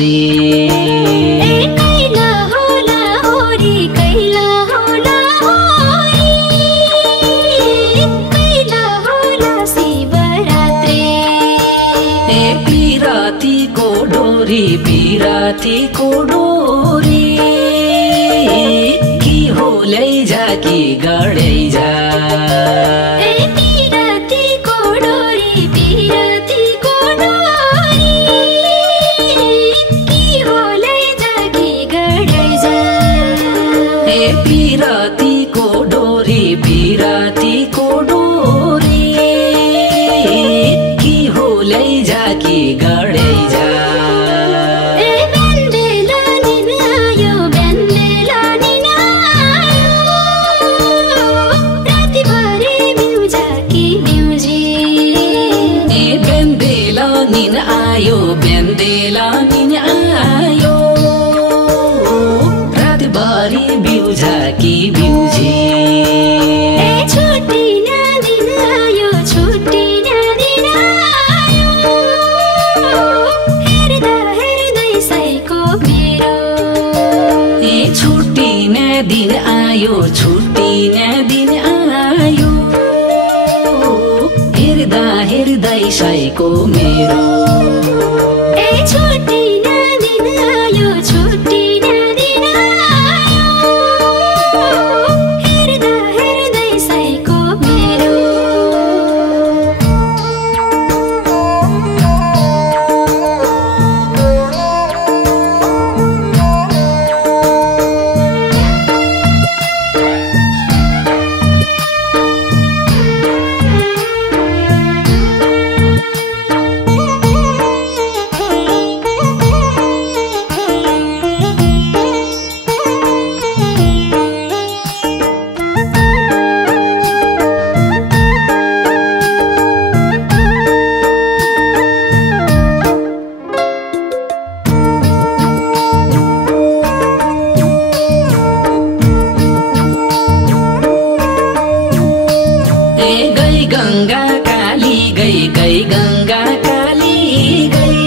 शिवरात्रि कैला होला होरी कैला होला होरी कैला होला शिवरात्रि पिरातीको डोरी पिरातीको डोरी कि हो लैजा कि गडैजा पिरातीको डोरी पिरातीको डोरी कि हो लैजा कि गडैजा पिरातीको डोरी पिरातीको डोरी कि हो लैजा कि गडैजा आयो बेन्देला निन आयो रातभरि बिउझा कि बिउझी छुट्टी दिन आयो छुट्टी दिन आयो हेर्दै सैको मेरो छुट्टी दिन आयो छुट्टी दिन आयो हेर्दै सैको मेरो छुट्टी दिन आयो छुट्टी दिन आयो हेर्दै सैको मेरो गंगा काली गई गई गंगा काली गई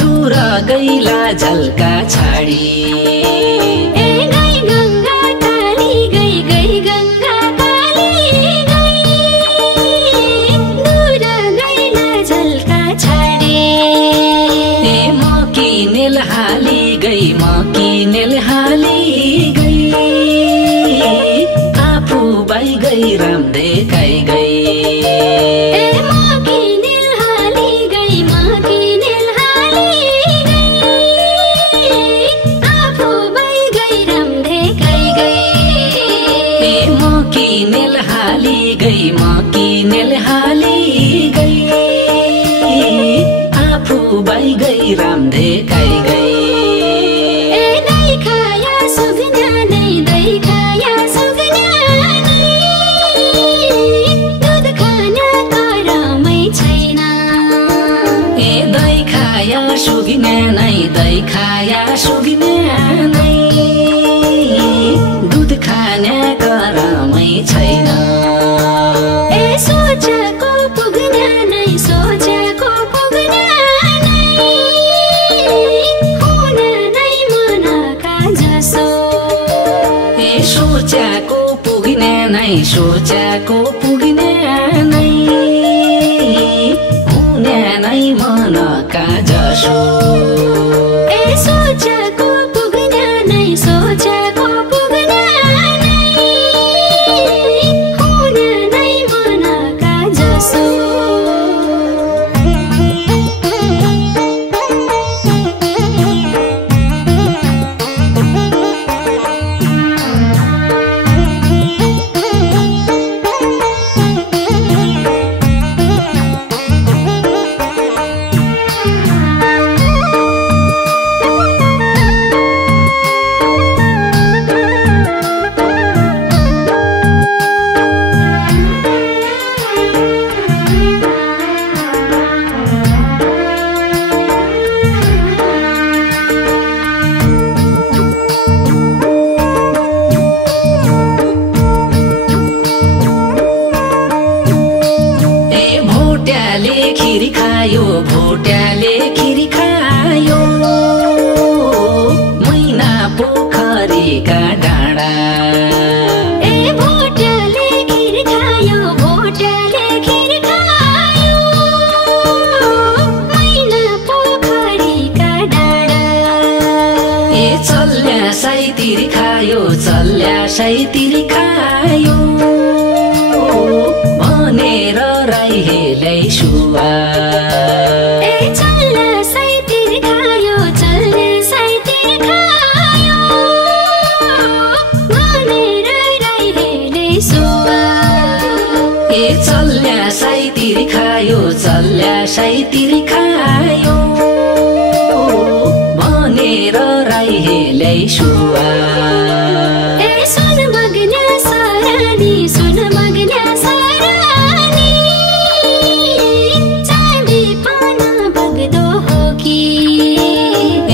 दूर गईला झल्का छाडी गई गंगा काली गई गई गंगा काली गई दूर गईला झल्का छाडी म किनेल हाली गई म किनेल हाली गई आफू बाई गई राम देखाइ गई म किनेल हाली गई म किनेल हाली गई आफू बाई गई राम देखाइ गई म किनेल हाली गई म किनेल हाली गई आफू बाई गई राम देखाइ गई सुगिने नै दही खाया सुगिने नै दुध खाने गरमै छैन सोचेको पुग्न नै सोचेको पुग्न नै हुन नै मनका जसो सोचेको पुग्ने नै सोचेको पुग्ने नै हुने नै मनका जसो सोचेको पुग्न नै सोचेको पुग्न नै हुन नै मनका जसो साइतिर खायो चल्या साइतिर खायो भनेर राई हेलै सुवा ए चल्ला साइतिर खायो चल्ला साइतिर खायो भनेर राई हेलै सुवा ए चल्या साइतिर खायो चल्या साइतिर खायो भनेर राई हेलै सुवा ए सुन मग्न्या सारानी सुन मग्न्या सारानी चाँदी पाना बग्दो हो कि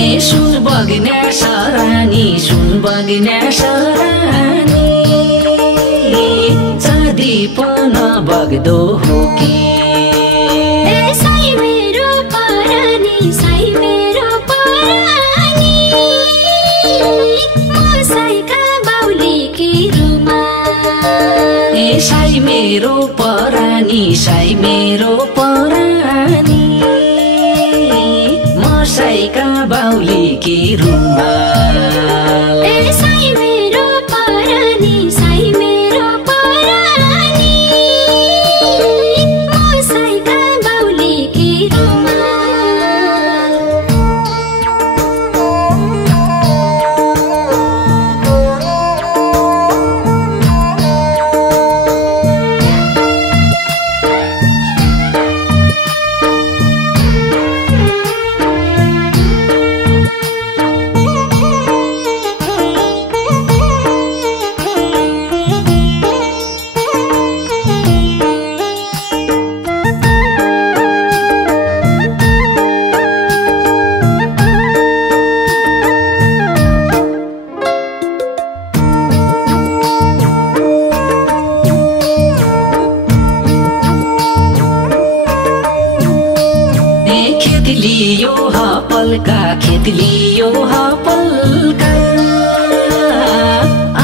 ए सुन बग्न्या सारानी सुन बग्न्या सारानी चाँदी पाना बग्दो हो कि ए साई मेरो परानी साई मेरो परानी म साईका बाउलीकी रुमाल ए साई मेरो परानी साई मेरो परानी म साईका बाउलीकी रुमाल ए साई मेरो परानी साई मेरो परानी म साईका बाउलीकी रुमाल खेत लियो हपलका खेत लियो हपलका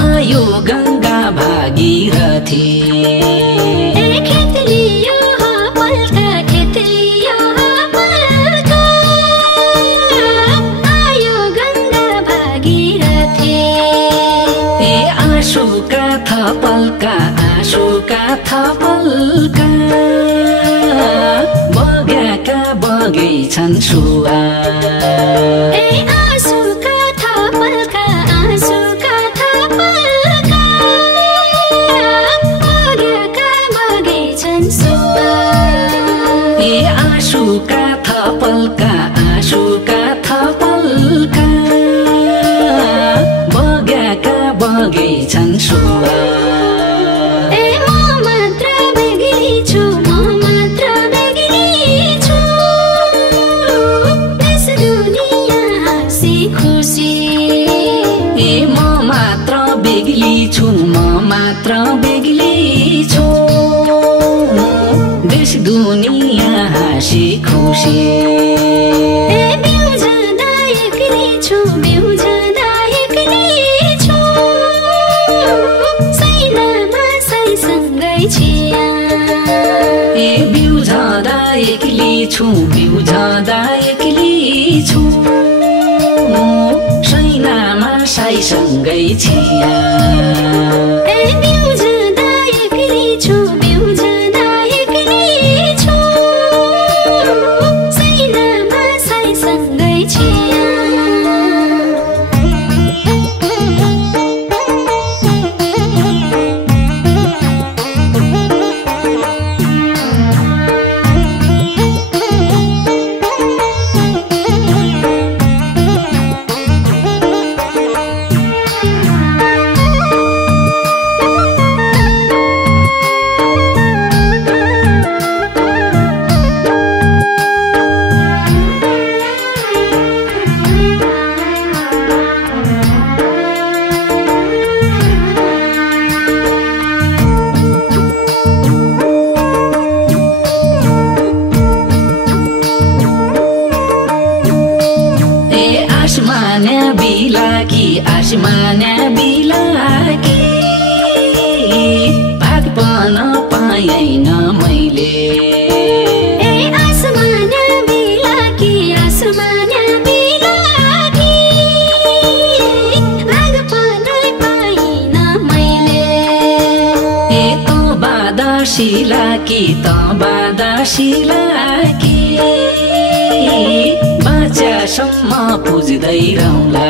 आयो गङ्गा भागीरथी ए खेत लियो हपलका खेत लियो हपलका आयो गङ्गा भागीरथी ए आँसुका थपलका आँसुका थपलका बगाका बगैछन् सुवा ए आँसुका थपलका आँसुका थपलका बगेका बगैछन् सुवा ए आँसुका थपलका आँसुका थपलका बगाका बगैछन् सुवा ए म मात्र बेग्ली छु म मात्र बेग्ली छु यस दुनिया हाँसी खुसी ए म मात्र बेग्ली छु म मात्र बेग्ली छु देश दुनिया हाँसी खुसी ए बिउझदा एक्लै छु बिउझदा एक्लै छु सैनामा साईसँगै छिया ए बिउझदा एक्ली छु बिउझदा एक्ली छु सैनामा साईसँगै छिया ए बिउझदा एक्लै छु बिउझदा एक्लै छु सैनामा साईसँगै छिया बादासिला कि त बादासिला कि बाच्यासम्म पुज्दै रहला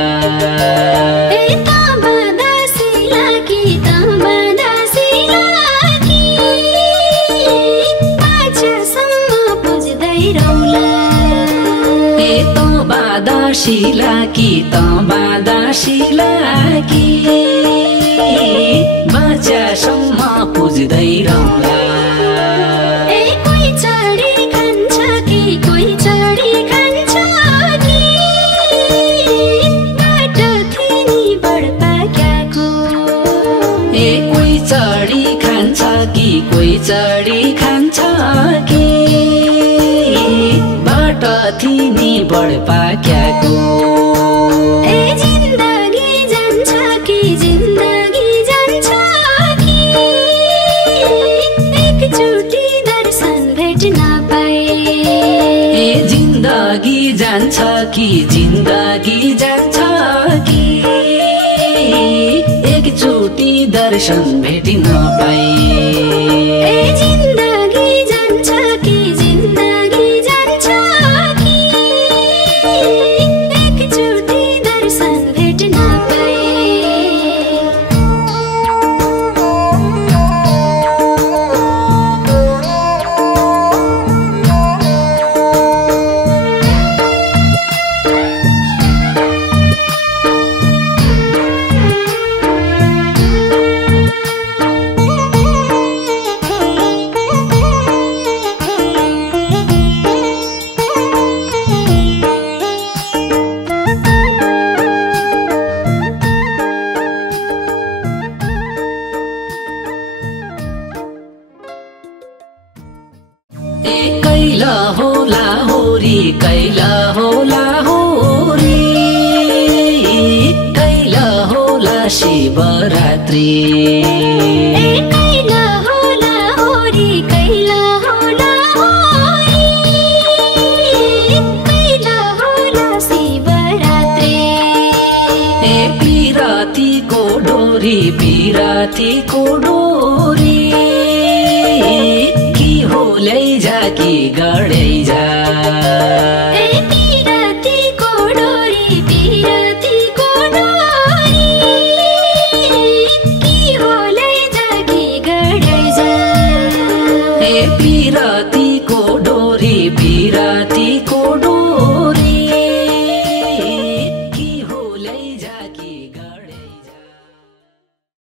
बादासिला कि त बादासिला कि बाच्यासम्म पुज्दै रहला कोही चढी खान्छ कि कोही चढी खान्छ कि बाटो थिनी बडपाक्याको कोही चढी खान्छ कि कोही चढी खान्छ कि बाटो थिनी बडपाक्याको जिन्दगी जान्छ कि जिन्दगी जान्छ कि एकचोटि दर्शन भेट्न पाए जिन्दगी जान्छ कि जिन्दगी जान्छ कि एकचोटि दर्शन भेटिन पाए जिन्दगी जान्छ कि जिन्दगी जान्छ कि एकचोटि दर्शन भेट्न पाए कैला होला होरी कैला होला होरी कैला होला शिवरात्रि कैला होला होरी कैला होला होरी कैला होला शिवरात्रि पिरातीको डोरी पिरातीको डोरी कि हो लैजा कि गडैजा पिरातीको डोरी पिरातीको डोरी कि हो लैजा कि गडैजा